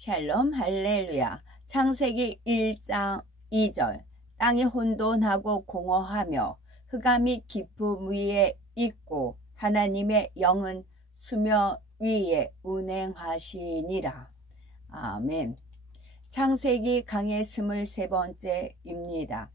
샬롬 할렐루야. 창세기 1장 2절. 땅이 혼돈하고 공허하며 흑암이 깊음 위에 있고 하나님의 영은 수면 위에 운행하시니라. 아멘. 창세기 강의 23번째입니다.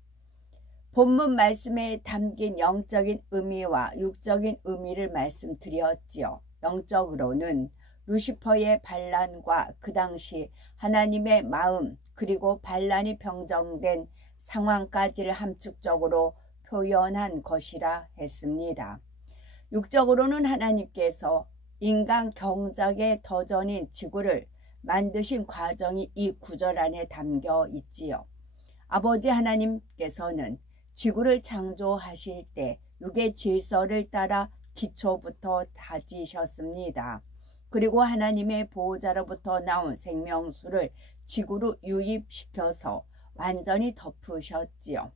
본문 말씀에 담긴 영적인 의미와 육적인 의미를 말씀드렸지요. 영적으로는 루시퍼의 반란과 그 당시 하나님의 마음 그리고 반란이 병정된 상황까지를 함축적으로 표현한 것이라 했습니다. 육적으로는 하나님께서 인간 경작의 터전인 지구를 만드신 과정이 이 구절 안에 담겨 있지요. 아버지 하나님께서는 지구를 창조하실 때 육의 질서를 따라 기초부터 다지셨습니다. 그리고 하나님의 보호자로부터 나온 생명수를 지구로 유입시켜서 완전히 덮으셨지요.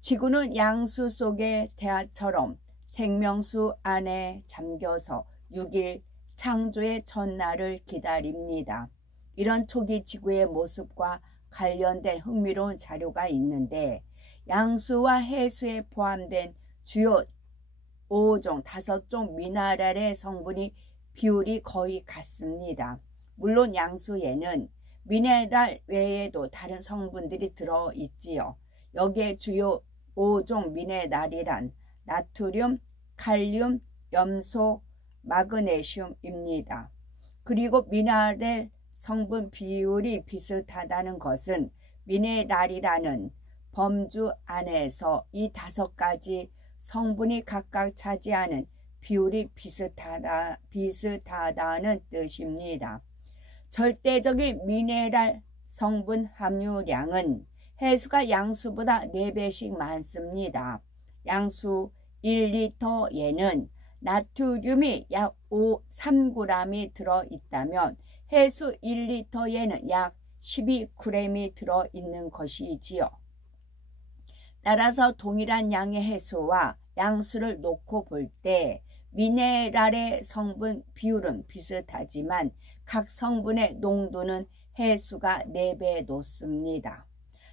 지구는 양수 속의 태아처럼 생명수 안에 잠겨서 6일 창조의 첫날을 기다립니다. 이런 초기 지구의 모습과 관련된 흥미로운 자료가 있는데 양수와 해수에 포함된 주요 5종, 5종 미네랄의 성분이 비율이 거의 같습니다. 물론 양수에는 미네랄 외에도 다른 성분들이 들어있지요. 여기에 주요 5종 미네랄이란 나트륨, 칼륨, 염소, 마그네슘입니다. 그리고 미네랄 성분 비율이 비슷하다는 것은 미네랄이라는 범주 안에서 이 5가지 성분이 각각 차지하는 비율이 비슷하다는 뜻입니다. 절대적인 미네랄 성분 함유량은 해수가 양수보다 4배씩 많습니다. 양수 1리터에는 나트륨이 약 3g이 들어있다면 해수 1리터에는 약 12g이 들어있는 것이지요. 따라서 동일한 양의 해수와 양수를 놓고 볼 때 미네랄의 성분 비율은 비슷하지만 각 성분의 농도는 해수가 4배 높습니다.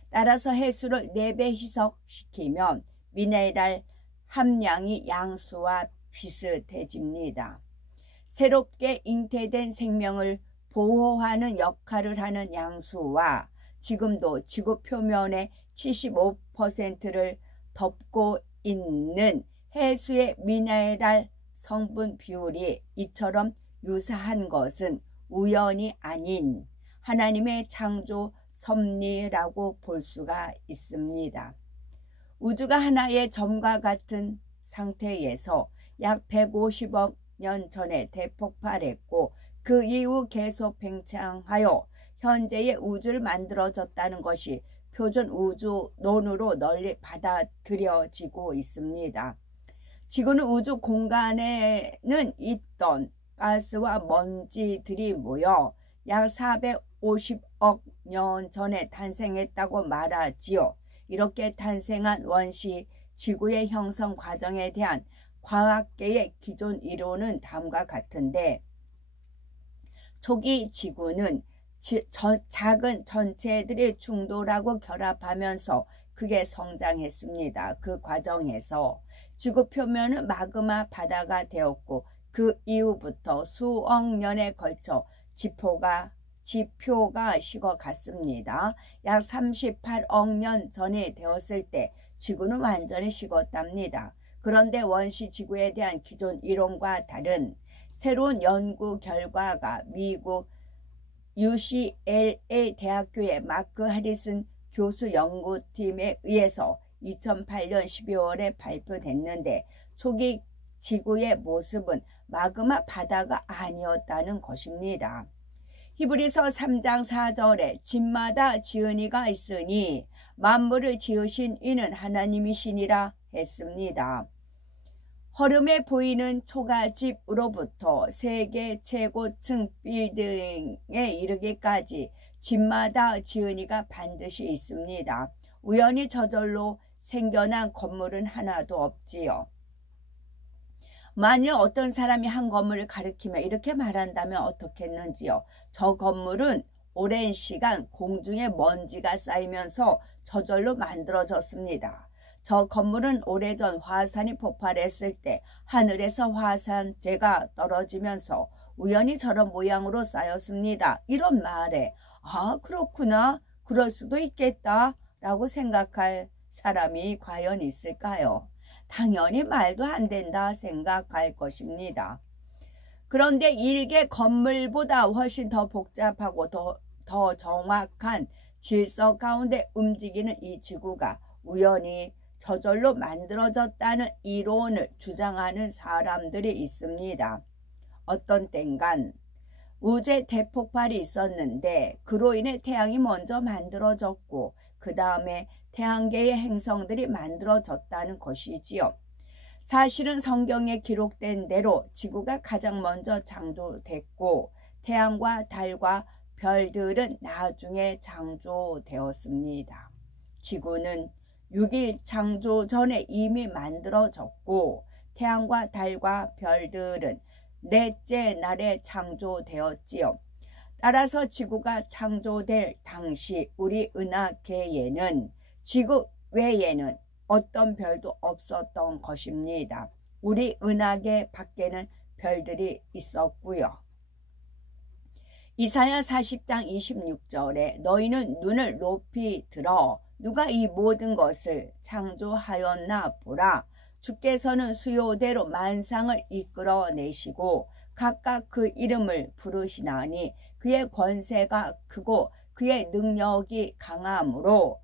따라서 해수를 4배 희석시키면 미네랄 함량이 양수와 비슷해집니다. 새롭게 잉태된 생명을 보호하는 역할을 하는 양수와 지금도 지구 표면의 75%를 덮고 있는 해수의 미네랄 성분 비율이 이처럼 유사한 것은 우연이 아닌 하나님의 창조 섭리라고 볼 수가 있습니다. 우주가 하나의 점과 같은 상태에서 약 150억 년 전에 대폭발했고 그 이후 계속 팽창하여 현재의 우주를 만들어졌다는 것이 표준 우주론으로 널리 받아들여지고 있습니다. 지구는 우주 공간에는 있던 가스와 먼지들이 모여 약 450억 년 전에 탄생했다고 말하지요. 이렇게 탄생한 원시 지구의 형성 과정에 대한 과학계의 기존 이론은 다음과 같은데 초기 지구는 작은 전체들이 충돌하고 결합하면서 크게 성장했습니다. 그 과정에서 지구 표면은 마그마 바다가 되었고 그 이후부터 수억 년에 걸쳐 지표가 식어갔습니다. 약 38억 년 전이 되었을 때 지구는 완전히 식었답니다. 그런데 원시 지구에 대한 기존 이론과 다른 새로운 연구 결과가 미국 UCLA 대학교의 마크 하리슨 교수 연구팀에 의해서 2008년 12월에 발표됐는데 초기 지구의 모습은 마그마 바다가 아니었다는 것입니다. 히브리서 3장 4절에 집마다 지은이가 있으니 만물을 지으신 이는 하나님이시니라 했습니다. 허름해 보이는 초가집으로부터 세계 최고층 빌딩에 이르기까지 집마다 지은이가 반드시 있습니다. 우연히 저절로 생겨난 건물은 하나도 없지요. 만일 어떤 사람이 한 건물을 가리키며 이렇게 말한다면 어떻겠는지요. 저 건물은 오랜 시간 공중에 먼지가 쌓이면서 저절로 만들어졌습니다. 저 건물은 오래전 화산이 폭발했을 때 하늘에서 화산재가 떨어지면서 우연히 저런 모양으로 쌓였습니다. 이런 말에 아, 그렇구나, 그럴 수도 있겠다 라고 생각할 사람이 과연 있을까요? 당연히 말도 안 된다 생각할 것입니다. 그런데 일개 건물보다 훨씬 더 복잡하고 더 정확한 질서 가운데 움직이는 이 지구가 우연히 저절로 만들어졌다는 이론을 주장하는 사람들이 있습니다. 어떤 땐간 우주에 대폭발이 있었는데 그로 인해 태양이 먼저 만들어졌고 그 다음에 태양계의 행성들이 만들어졌다는 것이지요. 사실은 성경에 기록된 대로 지구가 가장 먼저 창조됐고 태양과 달과 별들은 나중에 창조되었습니다. 지구는 6일 창조 전에 이미 만들어졌고 태양과 달과 별들은 넷째 날에 창조되었지요. 따라서 지구가 창조될 당시 우리 은하계에는 지구 외에는 어떤 별도 없었던 것입니다. 우리 은하계 밖에는 별들이 있었고요. 이사야 40장 26절에 너희는 눈을 높이 들어 누가 이 모든 것을 창조하였나 보라. 주께서는 수요대로 만상을 이끌어내시고 각각 그 이름을 부르시나니 그의 권세가 크고 그의 능력이 강함으로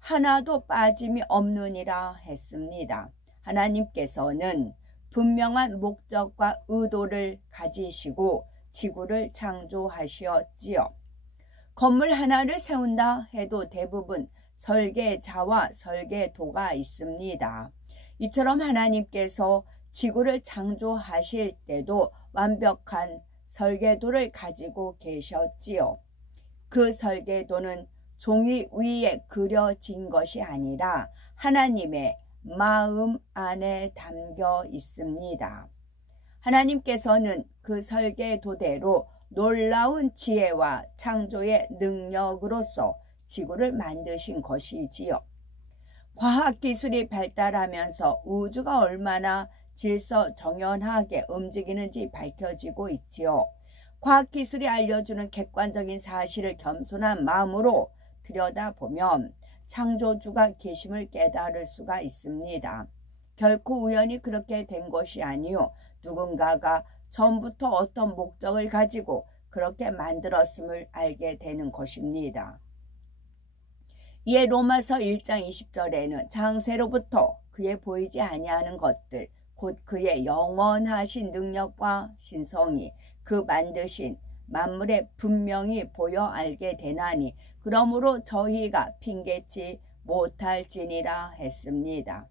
하나도 빠짐이 없느니라 했습니다. 하나님께서는 분명한 목적과 의도를 가지시고 지구를 창조하시었지요. 건물 하나를 세운다 해도 대부분 설계자와 설계도가 있습니다. 이처럼 하나님께서 지구를 창조하실 때도 완벽한 설계도를 가지고 계셨지요. 그 설계도는 종이 위에 그려진 것이 아니라 하나님의 마음 안에 담겨 있습니다. 하나님께서는 그 설계도대로 놀라운 지혜와 창조의 능력으로서 지구를 만드신 것이지요. 과학기술이 발달하면서 우주가 얼마나 질서정연하게 움직이는지 밝혀지고 있지요. 과학기술이 알려주는 객관적인 사실을 겸손한 마음으로 들여다보면 창조주가 계심을 깨달을 수가 있습니다. 결코 우연히 그렇게 된 것이 아니요 누군가가 처음부터 어떤 목적을 가지고 그렇게 만들었음을 알게 되는 것입니다. 이에 로마서 1장 20절에는 창세로부터 그의 보이지 아니하는 것들 곧 그의 영원하신 능력과 신성이 그 만드신 만물에 분명히 보여 알게 되나니 그러므로 저희가 핑계치 못할지니라 했습니다.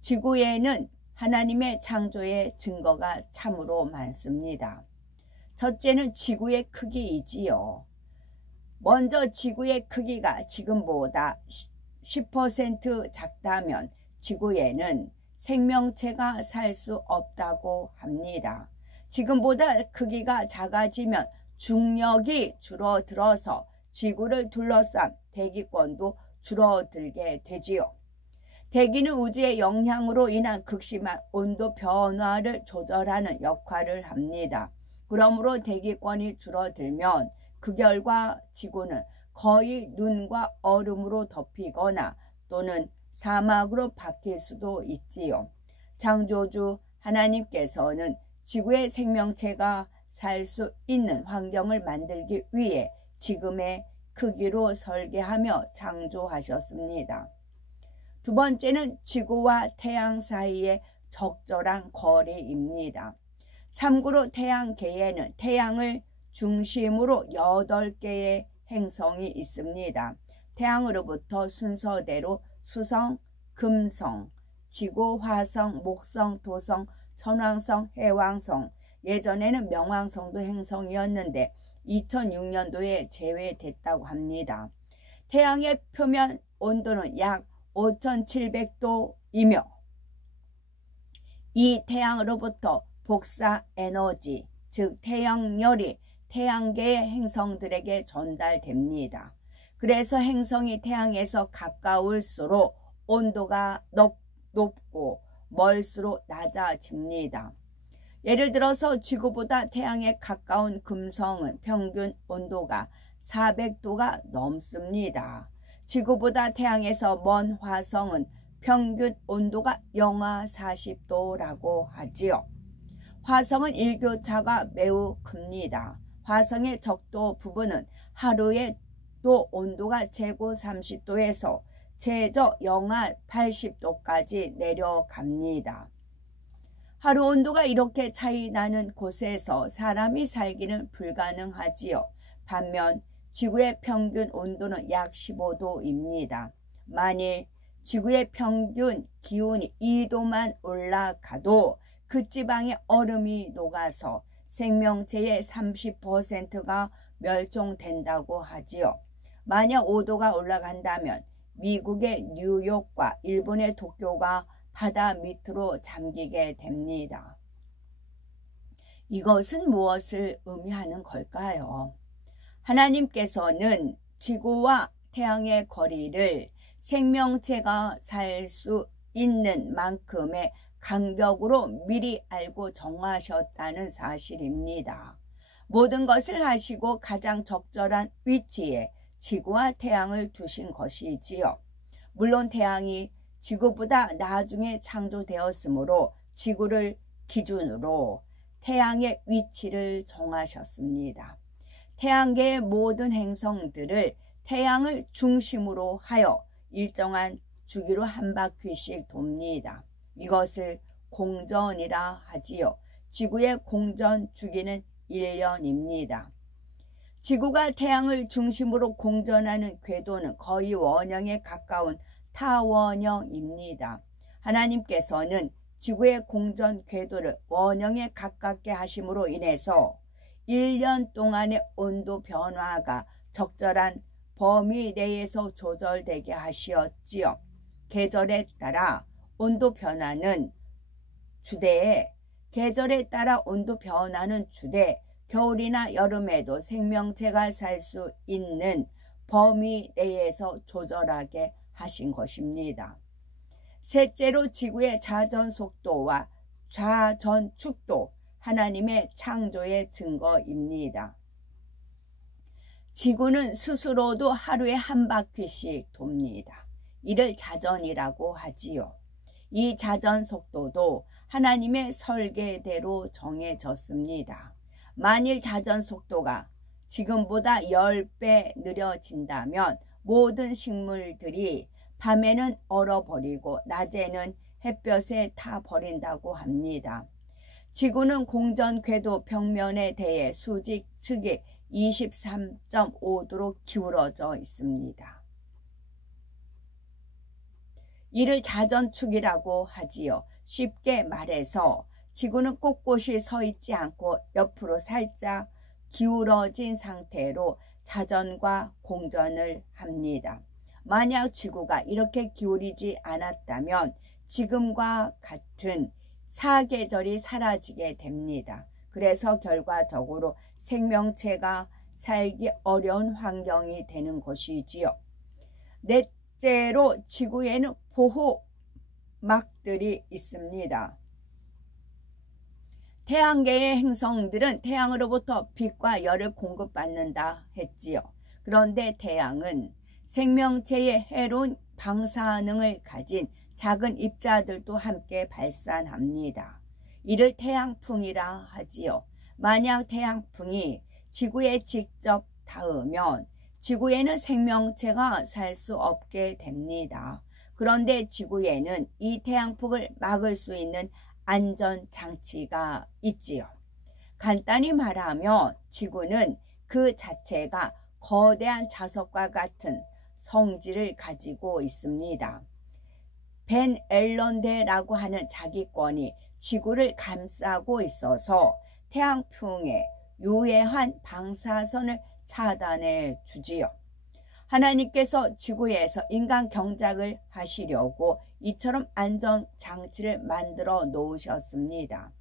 지구에는 하나님의 창조의 증거가 참으로 많습니다. 첫째는 지구의 크기이지요. 먼저 지구의 크기가 지금보다 10% 작다면 지구에는 생명체가 살 수 없다고 합니다. 지금보다 크기가 작아지면 중력이 줄어들어서 지구를 둘러싼 대기권도 줄어들게 되지요. 대기는 우주의 영향으로 인한 극심한 온도 변화를 조절하는 역할을 합니다. 그러므로 대기권이 줄어들면 그 결과 지구는 거의 눈과 얼음으로 덮이거나 또는 사막으로 바뀔 수도 있지요. 창조주 하나님께서는 지구의 생명체가 살 수 있는 환경을 만들기 위해 지금의 크기로 설계하며 창조하셨습니다. 두 번째는 지구와 태양 사이의 적절한 거리입니다. 참고로 태양계에는 태양을 중심으로 8개의 행성이 있습니다. 태양으로부터 순서대로 수성, 금성, 지구, 화성, 목성, 토성, 천왕성, 해왕성, 예전에는 명왕성도 행성이었는데 2006년도에 제외됐다고 합니다. 태양의 표면 온도는 약 5700도이며 이 태양으로부터 복사 에너지, 즉 태양열이 태양계의 행성들에게 전달됩니다. 그래서 행성이 태양에서 가까울수록 온도가 높고 멀수록 낮아집니다. 예를 들어서 지구보다 태양에 가까운 금성은 평균 온도가 400도가 넘습니다. 지구보다 태양에서 먼 화성은 평균 온도가 영하 40도라고 하지요. 화성은 일교차가 매우 큽니다. 화성의 적도 부분은 하루에 또 온도가 최고 30도에서 최저 영하 80도까지 내려갑니다. 하루 온도가 이렇게 차이 나는 곳에서 사람이 살기는 불가능하지요. 반면 지구의 평균 온도는 약 15도입니다. 만일 지구의 평균 기온이 2도만 올라가도 그 지방에 얼음이 녹아서 생명체의 30%가 멸종된다고 하지요. 만약 5도가 올라간다면 미국의 뉴욕과 일본의 도쿄가 바다 밑으로 잠기게 됩니다. 이것은 무엇을 의미하는 걸까요? 하나님께서는 지구와 태양의 거리를 생명체가 살 수 있는 만큼의 간격으로 미리 알고 정하셨다는 사실입니다. 모든 것을 하시고 가장 적절한 위치에 지구와 태양을 두신 것이지요. 물론 태양이 지구보다 나중에 창조되었으므로 지구를 기준으로 태양의 위치를 정하셨습니다. 태양계의 모든 행성들을 태양을 중심으로 하여 일정한 주기로 한 바퀴씩 돕니다. 이것을 공전이라 하지요. 지구의 공전 주기는 1년입니다. 지구가 태양을 중심으로 공전하는 궤도는 거의 원형에 가까운 타원형입니다. 하나님께서는 지구의 공전 궤도를 원형에 가깝게 하심으로 인해서 1년 동안의 온도 변화가 적절한 범위 내에서 조절되게 하시었지요. 계절에 따라 온도 변화는 주되, 겨울이나 여름에도 생명체가 살 수 있는 범위 내에서 조절하게 하신 것입니다. 셋째로 지구의 자전 속도와 자전 축도, 하나님의 창조의 증거입니다. 지구는 스스로도 하루에 한 바퀴씩 돕니다. 이를 자전이라고 하지요. 이 자전 속도도 하나님의 설계대로 정해졌습니다. 만일 자전 속도가 지금보다 10배 느려진다면 모든 식물들이 밤에는 얼어버리고 낮에는 햇볕에 타버린다고 합니다. 지구는 공전 궤도 벽면에 대해 수직 측이 23.5도로 기울어져 있습니다. 이를 자전축이라고 하지요. 쉽게 말해서 지구는 꼿꼿이 서 있지 않고 옆으로 살짝 기울어진 상태로 자전과 공전을 합니다. 만약 지구가 이렇게 기울이지 않았다면 지금과 같은 사계절이 사라지게 됩니다. 그래서 결과적으로 생명체가 살기 어려운 환경이 되는 것이지요. 넷째로 지구에는 보호막들이 있습니다. 태양계의 행성들은 태양으로부터 빛과 열을 공급받는다 했지요. 그런데 태양은 생명체의 해로운 방사능을 가진 작은 입자들도 함께 발산합니다. 이를 태양풍이라 하지요. 만약 태양풍이 지구에 직접 닿으면 지구에는 생명체가 살 수 없게 됩니다. 그런데 지구에는 이 태양풍을 막을 수 있는 안전장치가 있지요. 간단히 말하면 지구는 그 자체가 거대한 자석과 같은 성질을 가지고 있습니다. 벤 앨런대라고 하는 자기권이 지구를 감싸고 있어서 태양풍에 유해한 방사선을 차단해 주지요. 하나님께서 지구에서 인간 경작을 하시려고 이처럼 안전장치를 만들어 놓으셨습니다.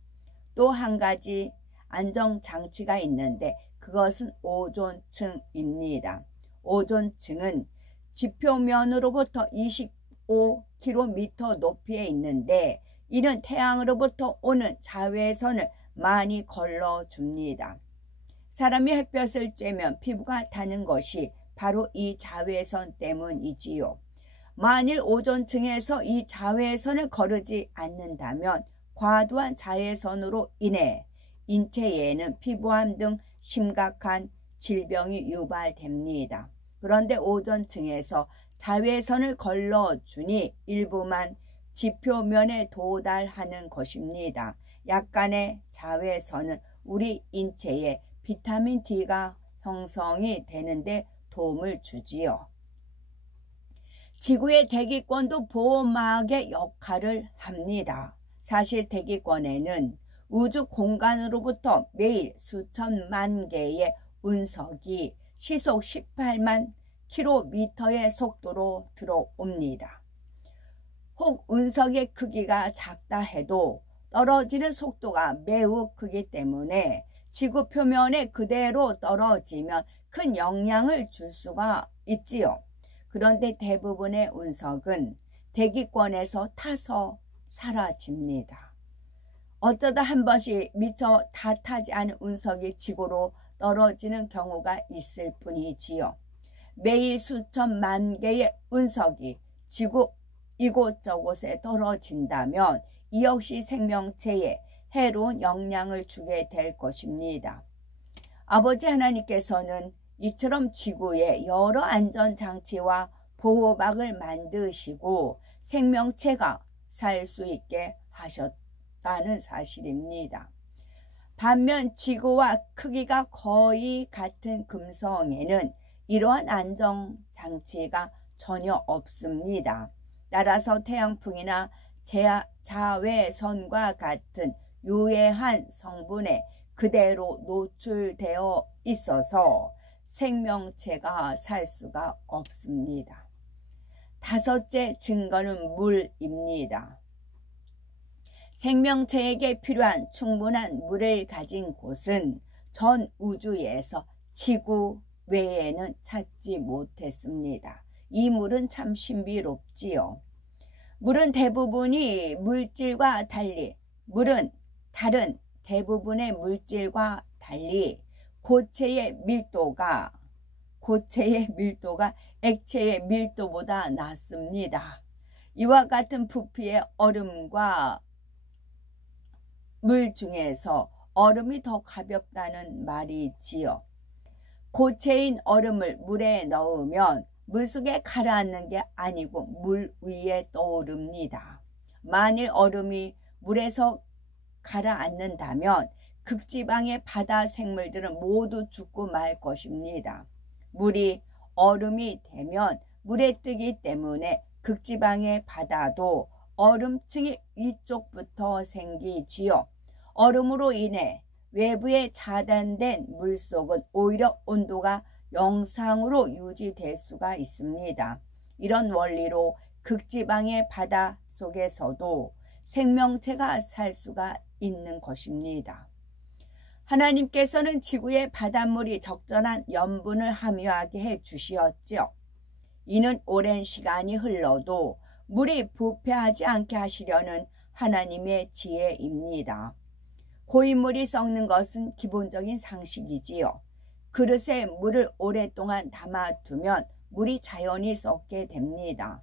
또 한 가지 안전장치가 있는데 그것은 오존층입니다. 오존층은 지표면으로부터 25km 높이에 있는데 이는 태양으로부터 오는 자외선을 많이 걸러줍니다. 사람이 햇볕을 쬐면 피부가 타는 것이 바로 이 자외선 때문이지요. 만일 오존층에서 이 자외선을 거르지 않는다면 과도한 자외선으로 인해 인체에는 피부암 등 심각한 질병이 유발됩니다. 그런데 오존층에서 자외선을 걸러주니 일부만 지표면에 도달하는 것입니다. 약간의 자외선은 우리 인체에 비타민 D가 형성이 되는데 도움을 주지요. 지구의 대기권도 보호막의 역할을 합니다. 사실 대기권에는 우주 공간으로부터 매일 수천만 개의 운석이 시속 18만 킬로미터의 속도로 들어옵니다. 혹 운석의 크기가 작다 해도 떨어지는 속도가 매우 크기 때문에 지구 표면에 그대로 떨어지면 큰 영향을 줄 수가 있지요. 그런데 대부분의 운석은 대기권에서 타서 사라집니다. 어쩌다 한 번씩 미처 다 타지 않은 운석이 지구로 떨어지는 경우가 있을 뿐이지요. 매일 수천만 개의 운석이 지구 이곳저곳에 떨어진다면 이 역시 생명체에 해로운 영향을 주게 될 것입니다. 아버지 하나님께서는 이처럼 지구에 여러 안전장치와 보호막을 만드시고 생명체가 살 수 있게 하셨다는 사실입니다. 반면 지구와 크기가 거의 같은 금성에는 이러한 안전장치가 전혀 없습니다. 따라서 태양풍이나 자외선과 같은 유해한 성분에 그대로 노출되어 있어서 생명체가 살 수가 없습니다. 다섯째 증거는 물입니다. 생명체에게 필요한 충분한 물을 가진 곳은 전 우주에서 지구 외에는 찾지 못했습니다. 이 물은 참 신비롭지요. 물은 대부분이 물질과 달리 다른 대부분의 물질과 달리 고체의 밀도가 액체의 밀도보다 낮습니다. 이와 같은 부피의 얼음과 물 중에서 얼음이 더 가볍다는 말이지요. 고체인 얼음을 물에 넣으면 물속에 가라앉는 게 아니고 물 위에 떠오릅니다. 만일 얼음이 물에서 가라앉는다면 극지방의 바다 생물들은 모두 죽고 말 것입니다. 물이 얼음이 되면 물에 뜨기 때문에 극지방의 바다도 얼음층이 위쪽부터 생기지요. 얼음으로 인해 외부에 차단된 물속은 오히려 온도가 영상으로 유지될 수가 있습니다. 이런 원리로 극지방의 바다 속에서도 생명체가 살 수가 있는 것입니다. 하나님께서는 지구의 바닷물이 적절한 염분을 함유하게 해 주시었지요. 이는 오랜 시간이 흘러도 물이 부패하지 않게 하시려는 하나님의 지혜입니다. 고인물이 썩는 것은 기본적인 상식이지요. 그릇에 물을 오랫동안 담아두면 물이 자연히 썩게 됩니다.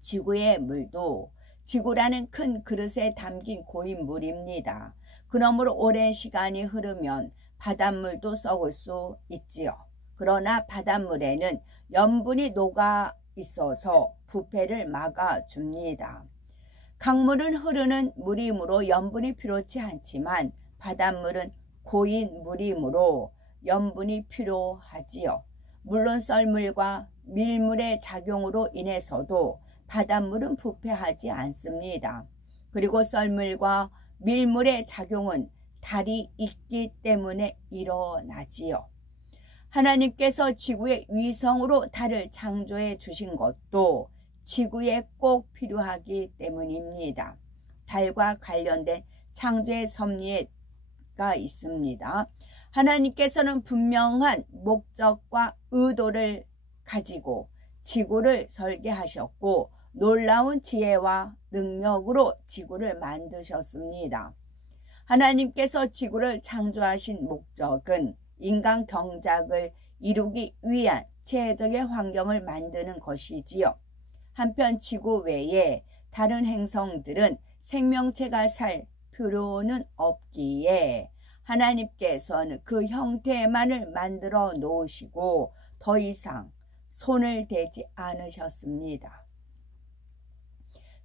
지구의 물도 지구라는 큰 그릇에 담긴 고인물입니다. 그러므로 오랜 시간이 흐르면 바닷물도 썩을 수 있지요. 그러나 바닷물에는 염분이 녹아 있어서 부패를 막아줍니다. 강물은 흐르는 물이므로 염분이 필요치 않지만 바닷물은 고인 물이므로 염분이 필요하지요. 물론 썰물과 밀물의 작용으로 인해서도 바닷물은 부패하지 않습니다. 그리고 썰물과 밀물의 작용은 달이 있기 때문에 일어나지요. 하나님께서 지구의 위성으로 달을 창조해 주신 것도 지구에 꼭 필요하기 때문입니다. 달과 관련된 창조의 섭리가 있습니다. 하나님께서는 분명한 목적과 의도를 가지고 지구를 설계하셨고 놀라운 지혜와 능력으로 지구를 만드셨습니다. 하나님께서 지구를 창조하신 목적은 인간 경작을 이루기 위한 최적의 환경을 만드는 것이지요. 한편 지구 외에 다른 행성들은 생명체가 살 필요는 없기에 하나님께서는 그 형태만을 만들어 놓으시고 더 이상 손을 대지 않으셨습니다.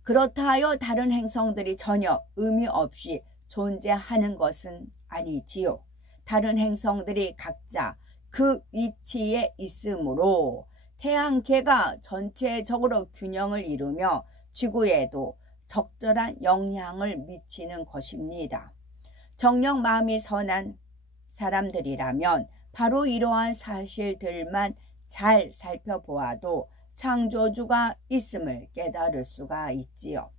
그렇다 하여 다른 행성들이 전혀 의미 없이 존재하는 것은 아니지요. 다른 행성들이 각자 그 위치에 있으므로 태양계가 전체적으로 균형을 이루며 지구에도 적절한 영향을 미치는 것입니다. 정녕 마음이 선한 사람들이라면 바로 이러한 사실들만 잘 살펴보아도 창조주가 있음을 깨달을 수가 있지요.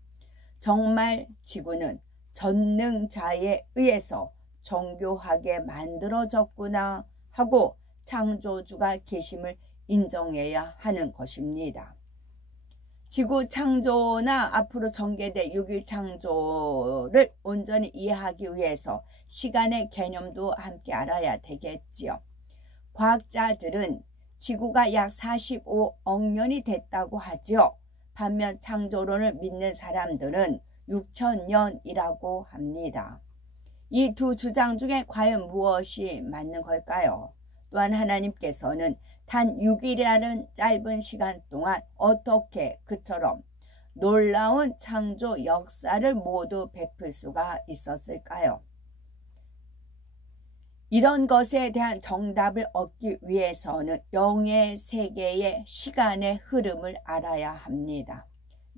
정말 지구는 전능자에 의해서 정교하게 만들어졌구나 하고 창조주가 계심을 인정해야 하는 것입니다. 지구 창조나 앞으로 전개될 6일 창조를 온전히 이해하기 위해서 시간의 개념도 함께 알아야 되겠지요. 과학자들은 지구가 약 45억 년이 됐다고 하죠. 반면 창조론을 믿는 사람들은 6,000년이라고 합니다. 이 두 주장 중에 과연 무엇이 맞는 걸까요? 또한 하나님께서는 단 6일이라는 짧은 시간 동안 어떻게 그처럼 놀라운 창조 역사를 모두 베풀 수가 있었을까요? 이런 것에 대한 정답을 얻기 위해서는 영의 세계의 시간의 흐름을 알아야 합니다.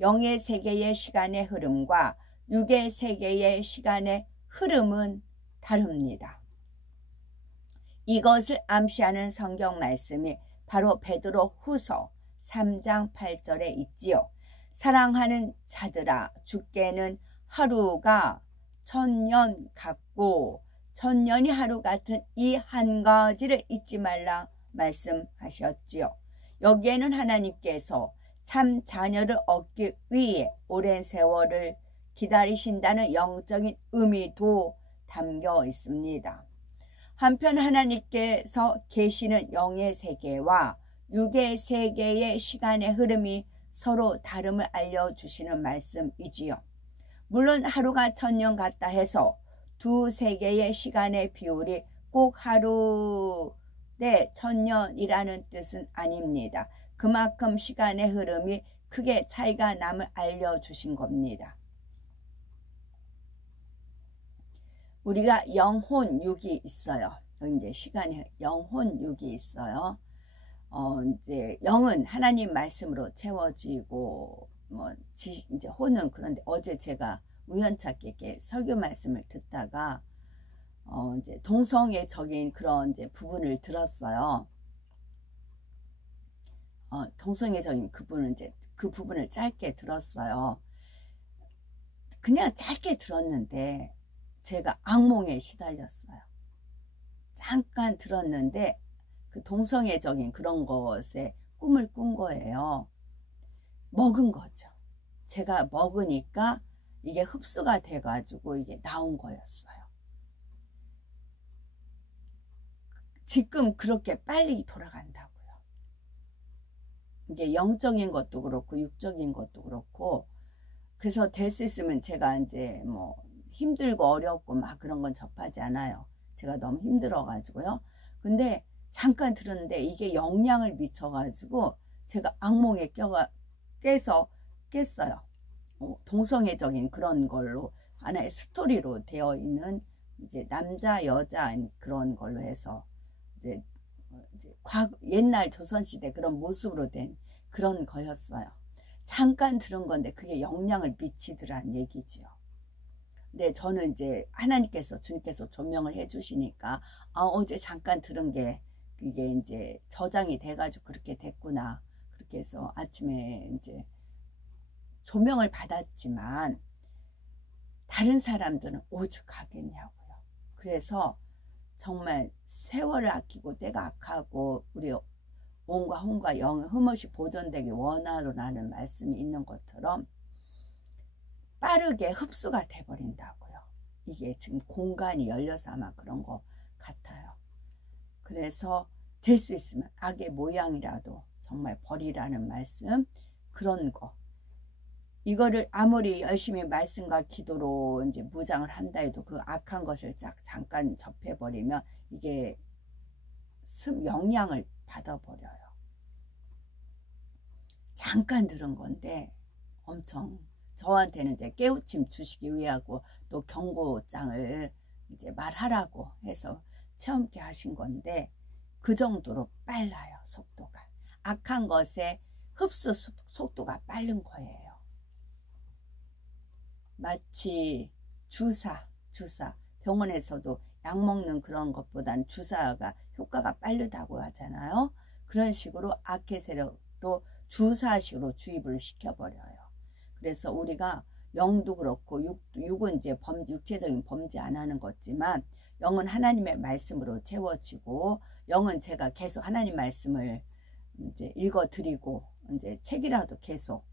영의 세계의 시간의 흐름과 육의 세계의 시간의 흐름은 다릅니다. 이것을 암시하는 성경 말씀이 바로 베드로 후서 3장 8절에 있지요. 사랑하는 자들아, 주께는 하루가 1000년 같고 1000년이 하루 같은 이 한 가지를 잊지 말라 말씀하셨지요. 여기에는 하나님께서 참 자녀를 얻기 위해 오랜 세월을 기다리신다는 영적인 의미도 담겨 있습니다. 한편 하나님께서 계시는 영의 세계와 육의 세계의 시간의 흐름이 서로 다름을 알려주시는 말씀이지요. 물론 하루가 1000년 같다 해서 두 세계의 시간의 비율이 꼭 하루 대 1000년이라는 뜻은 아닙니다. 그만큼 시간의 흐름이 크게 차이가 남을 알려주신 겁니다. 우리가 영혼육이 있어요. 여기 이제 시간에 영혼육이 있어요. 이제 영은 하나님 말씀으로 채워지고 이제 혼은 그런데 어제 제가 우연찮게 이렇게 설교 말씀을 듣다가 이제 동성애적인 그런 이제 부분을 들었어요. 동성애적인 그 부분을 짧게 들었어요. 그냥 짧게 들었는데 제가 악몽에 시달렸어요. 잠깐 들었는데 그 동성애적인 그런 것에 꿈을 꾼 거예요. 먹은 거죠. 제가 먹으니까 이게 흡수가 돼가지고 이게 나온 거였어요. 지금 그렇게 빨리 돌아간다고요. 이게 영적인 것도 그렇고 육적인 것도 그렇고, 그래서 될 수 있으면 제가 이제 힘들고 어렵고 막 그런 건 접하지 않아요. 제가 너무 힘들어가지고요. 근데 잠깐 들었는데 이게 영향을 미쳐가지고 제가 악몽에 깨서 깼어요. 동성애적인 그런 걸로 하나의 스토리로 되어 있는 이제 남자 여자 그런 걸로 해서 이제 옛날 조선시대 그런 모습으로 된 그런 거였어요. 잠깐 들은 건데 그게 영향을 미치더란 얘기지요. 근데 저는 이제 주님께서 조명을 해주시니까 어제 잠깐 들은 게 이게 이제 저장이 돼가지고 그렇게 됐구나. 그렇게 해서 아침에 이제 조명을 받았지만 다른 사람들은 오죽하겠냐고요. 그래서 정말 세월을 아끼고 때가 악하고 우리 온과 혼과 영을 흠없이 보존되기 원하노라는 말씀이 있는 것처럼 빠르게 흡수가 돼버린다고요. 이게 지금 공간이 열려서 아마 그런 것 같아요. 그래서 될 수 있으면 악의 모양이라도 정말 버리라는 말씀, 그런 거. 이거를 아무리 열심히 말씀과 기도로 이제 무장을 한다 해도 그 악한 것을 잠깐 접해버리면 이게 영향을 받아버려요. 잠깐 들은 건데 엄청 저한테는 이제 깨우침 주시기 위하고 또 경고장을 이제 말하라고 해서 체험케 하신 건데 그 정도로 빨라요. 속도가. 악한 것의 흡수 속도가 빠른 거예요. 마치 주사 병원에서도 약 먹는 그런 것보단 주사가 효과가 빠르다고 하잖아요. 그런 식으로 악의 세력도 주사식으로 주입을 시켜버려요. 그래서 우리가 영도 그렇고 육은 이제 육체적인 범죄 안 하는 거지만 영은 하나님의 말씀으로 채워지고 영은 제가 계속 하나님 말씀을 이제 읽어드리고 이제 책이라도 계속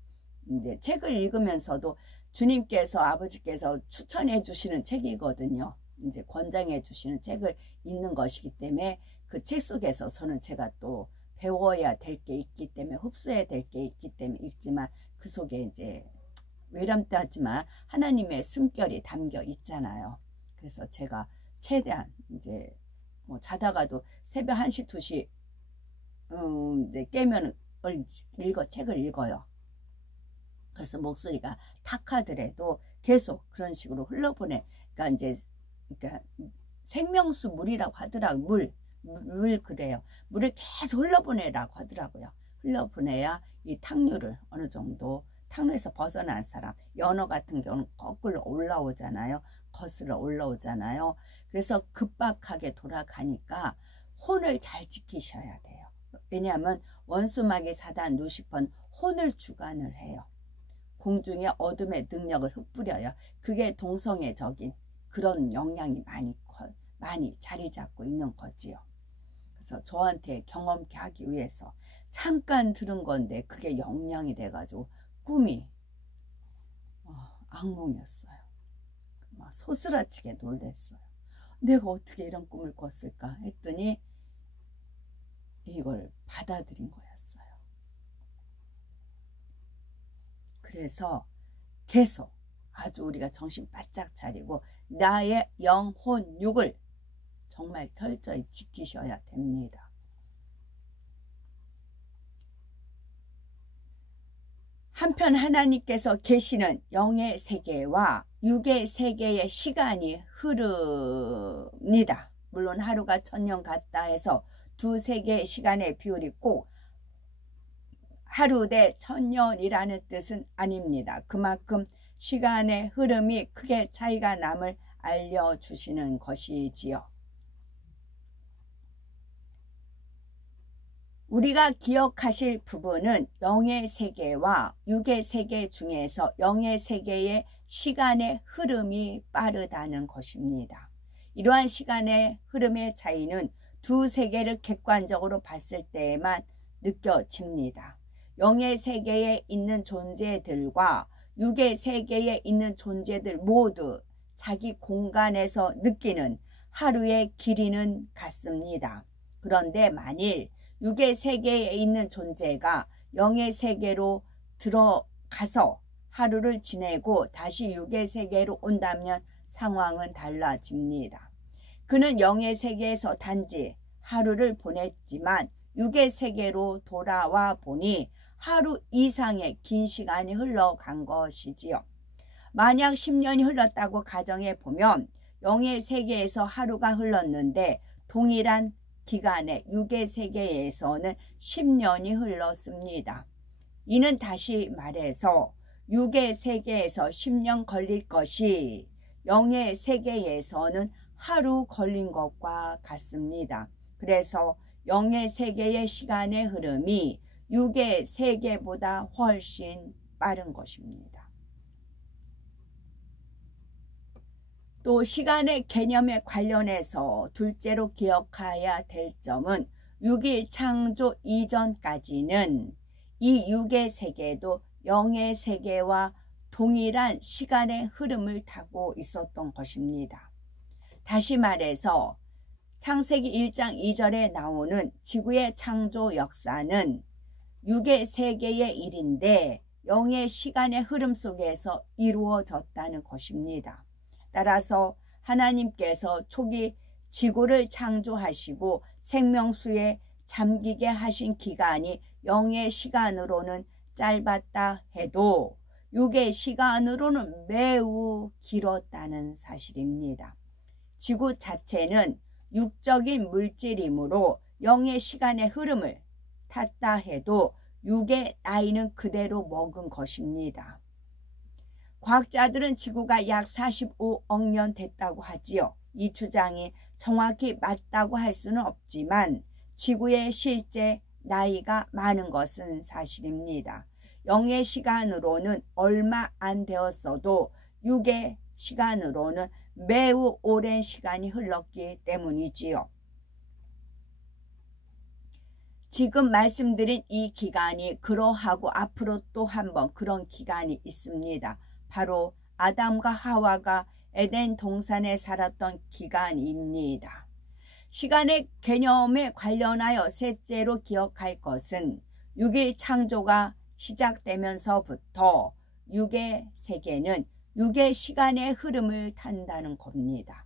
이제 책을 읽으면서도 주님께서 아버지께서 추천해 주시는 책이거든요. 이제 권장해 주시는 책을 읽는 것이기 때문에 그 책 속에서 저는 제가 또 배워야 될 게 있기 때문에 흡수해야 될 게 있기 때문에 읽지만 그 속에 이제 외람되지만 하나님의 숨결이 담겨 있잖아요. 그래서 제가 최대한 이제 뭐 자다가도 새벽 1시 2시 이제 깨면 책을 읽어요. 그래서 목소리가 탁하더라도 계속 그런 식으로 흘러보내. 그러니까 생명수 물이라고 하더라고요. 물 그래요. 물을 계속 흘러보내라고 하더라고요. 흘러보내야 이 탕류를 어느 정도 탕류에서 벗어난 사람, 연어 같은 경우는 거꾸로 올라오잖아요. 거슬러 올라오잖아요. 그래서 급박하게 돌아가니까 혼을 잘 지키셔야 돼요. 왜냐하면 원수마귀 사단 루시퍼는 혼을 주관을 해요. 공중에 어둠의 능력을 흩뿌려요. 그게 동성애적인 그런 영향이 많이 자리 잡고 있는 거지요. 그래서 저한테 경험케 하기 위해서 잠깐 들은 건데 그게 영향이 돼가지고 꿈이 악몽이었어요. 막 소스라치게 놀랐어요. 내가 어떻게 이런 꿈을 꿨을까 했더니 이걸 받아들인 거였어요. 그래서 계속 아주 우리가 정신 바짝 차리고 나의 영혼 육을 정말 철저히 지키셔야 됩니다. 한편 하나님께서 계시는 영의 세계와 육의 세계의 시간이 흐릅니다. 물론 하루가 1000년 같다 해서 두 세계의 시간의 비율이 꼭 하루 대 1000년이라는 뜻은 아닙니다. 그만큼 시간의 흐름이 크게 차이가 남을 알려주시는 것이지요. 우리가 기억하실 부분은 영의 세계와 육의 세계 중에서 영의 세계의 시간의 흐름이 빠르다는 것입니다. 이러한 시간의 흐름의 차이는 두 세계를 객관적으로 봤을 때에만 느껴집니다. 영의 세계에 있는 존재들과 육의 세계에 있는 존재들 모두 자기 공간에서 느끼는 하루의 길이는 같습니다. 그런데 만일 육의 세계에 있는 존재가 영의 세계로 들어가서 하루를 지내고 다시 육의 세계로 온다면 상황은 달라집니다. 그는 영의 세계에서 단지 하루를 보냈지만 육의 세계로 돌아와 보니 하루 이상의 긴 시간이 흘러간 것이지요. 만약 10년이 흘렀다고 가정해 보면 영의 세계에서 하루가 흘렀는데 동일한 기간에 육의 세계에서는 10년이 흘렀습니다. 이는 다시 말해서 육의 세계에서 10년 걸릴 것이 영의 세계에서는 하루 걸린 것과 같습니다. 그래서 영의 세계의 시간의 흐름이 육의 세계보다 훨씬 빠른 것입니다. 또 시간의 개념에 관련해서 둘째로 기억해야 될 점은 6일 창조 이전까지는 이 6의 세계도 영의 세계와 동일한 시간의 흐름을 타고 있었던 것입니다. 다시 말해서 창세기 1장 2절에 나오는 지구의 창조 역사는 6의 세계의 일인데 영의 시간의 흐름 속에서 이루어졌다는 것입니다. 따라서 하나님께서 초기 지구를 창조하시고 생명수에 잠기게 하신 기간이 영의 시간으로는 짧았다 해도 6의 시간으로는 매우 길었다는 사실입니다. 지구 자체는 육적인 물질이므로 영의 시간의 흐름을 탔다 해도 6의 나이는 그대로 먹은 것입니다. 과학자들은 지구가 약 45억 년 됐다고 하지요. 이 주장이 정확히 맞다고 할 수는 없지만 지구의 실제 나이가 많은 것은 사실입니다. 영의 시간으로는 얼마 안 되었어도 6의 시간으로는 매우 오랜 시간이 흘렀기 때문이지요. 지금 말씀드린 이 기간이 그러하고 앞으로 또 한 번 그런 기간이 있습니다. 바로 아담과 하와가 에덴 동산에 살았던 기간입니다. 시간의 개념에 관련하여 셋째로 기억할 것은 6일 창조가 시작되면서부터 6의 세계는 6의 시간의 흐름을 탄다는 겁니다.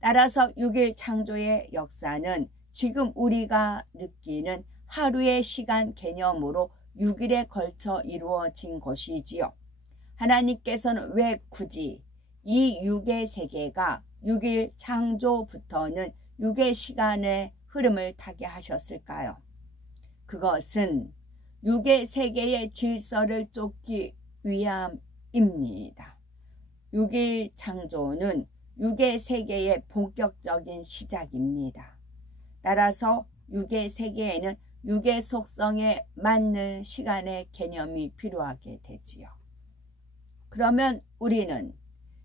따라서 6일 창조의 역사는 지금 우리가 느끼는 하루의 시간 개념으로 6일에 걸쳐 이루어진 것이지요. 하나님께서는 왜 굳이 이 6의 세계가 6일 창조부터는 6의 시간의 흐름을 타게 하셨을까요? 그것은 6의 세계의 질서를 쫓기 위함입니다. 6일 창조는 6의 세계의 본격적인 시작입니다. 따라서 6의 세계에는 6의 속성에 맞는 시간의 개념이 필요하게 되지요. 그러면 우리는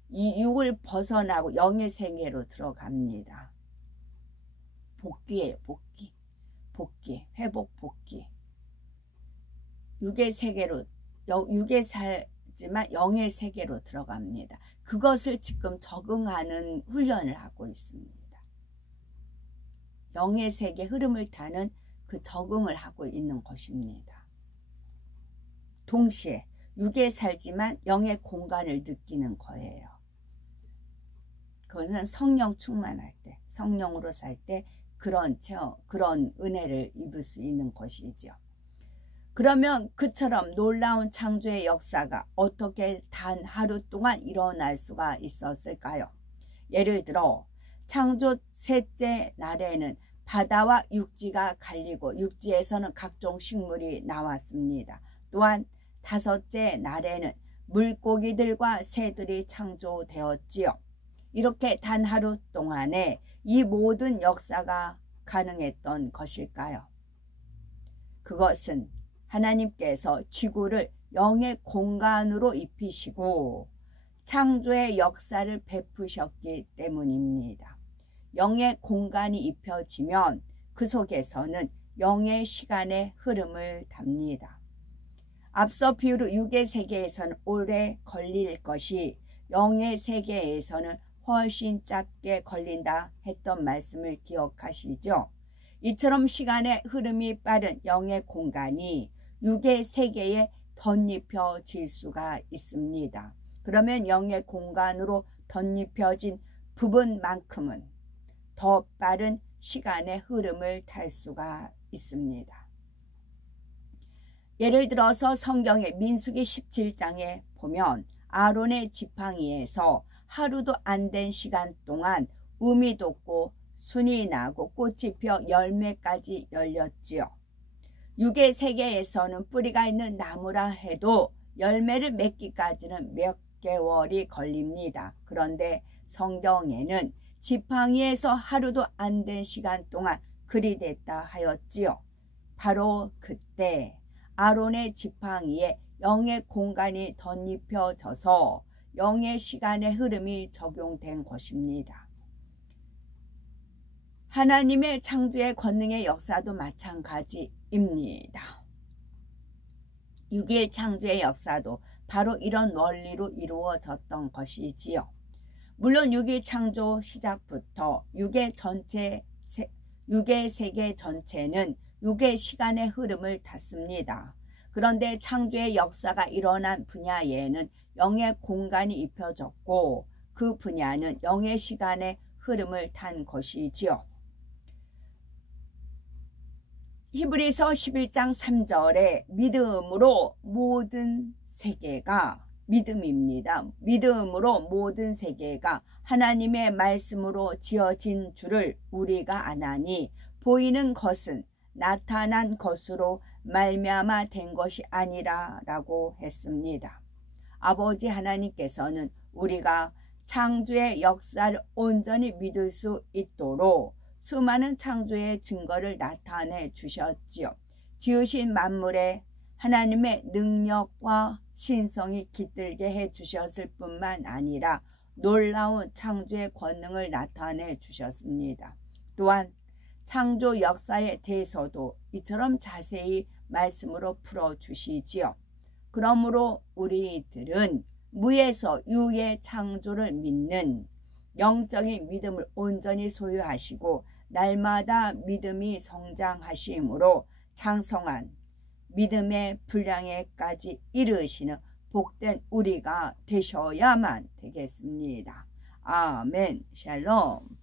이 6을 벗어나고 영의 세계로 들어갑니다. 복귀예요. 복귀. 회복 복귀. 6의 세계로 6의 살지만 영의 세계로 들어갑니다. 그것을 지금 적응하는 훈련을 하고 있습니다. 영의 세계 흐름을 타는 그 적응을 하고 있는 것입니다. 동시에 6에 살지만 영의 공간을 느끼는 거예요. 그것은 성령 충만할 때, 성령으로 살 때 그런 은혜를 입을 수 있는 것이죠. 그러면 그처럼 놀라운 창조의 역사가 어떻게 단 하루 동안 일어날 수가 있었을까요? 예를 들어 창조 셋째 날에는 바다와 육지가 갈리고 육지에서는 각종 식물이 나왔습니다. 또한 다섯째 날에는 물고기들과 새들이 창조되었지요. 이렇게 단 하루 동안에 이 모든 역사가 가능했던 것일까요? 그것은 하나님께서 지구를 영의 공간으로 입히시고 창조의 역사를 베푸셨기 때문입니다. 영의 공간이 입혀지면 그 속에서는 영의 시간의 흐름을 답니다. 앞서 비유로 6의 세계에서는 오래 걸릴 것이 영의 세계에서는 훨씬 짧게 걸린다 했던 말씀을 기억하시죠? 이처럼 시간의 흐름이 빠른 영의 공간이 6의 세계에 덧입혀질 수가 있습니다. 그러면 영의 공간으로 덧입혀진 부분만큼은 더 빠른 시간의 흐름을 탈 수가 있습니다. 예를 들어서 성경의 민수기 17장에 보면 아론의 지팡이에서 하루도 안 된 시간 동안 우미 돋고 순이 나고 꽃이 펴 열매까지 열렸지요. 6의 세계에서는 뿌리가 있는 나무라 해도 열매를 맺기까지는 몇 개월이 걸립니다. 그런데 성경에는 지팡이에서 하루도 안 된 시간 동안 그리 됐다 하였지요. 바로 그때 아론의 지팡이에 영의 공간이 덧입혀져서 영의 시간의 흐름이 적용된 것입니다. 하나님의 창조의 권능의 역사도 마찬가지입니다. 6일 창조의 역사도 바로 이런 원리로 이루어졌던 것이지요. 물론 6일 창조 시작부터 6의 세계 전체는 6의 시간의 흐름을 탔습니다. 그런데 창조의 역사가 일어난 분야에는 영의 공간이 입혀졌고 그 분야는 영의 시간의 흐름을 탄 것이지요. 히브리서 11장 3절에 믿음으로 모든 세계가 믿음입니다. 믿음으로 모든 세계가 하나님의 말씀으로 지어진 줄을 우리가 아나니 보이는 것은 나타난 것으로 말미암아 된 것이 아니라 라고 했습니다. 아버지 하나님께서는 우리가 창조의 역사를 온전히 믿을 수 있도록 수많은 창조의 증거를 나타내 주셨지요. 지으신 만물에 하나님의 능력과 신성이 깃들게 해 주셨을 뿐만 아니라 놀라운 창조의 권능을 나타내 주셨습니다. 또한 창조 역사에 대해서도 이처럼 자세히 말씀으로 풀어주시지요. 그러므로 우리들은 무에서 유의 창조를 믿는 영적인 믿음을 온전히 소유하시고 날마다 믿음이 성장하심으로 장성한 믿음의 분량에까지 이르시는 복된 우리가 되셔야만 되겠습니다. 아멘. 샬롬.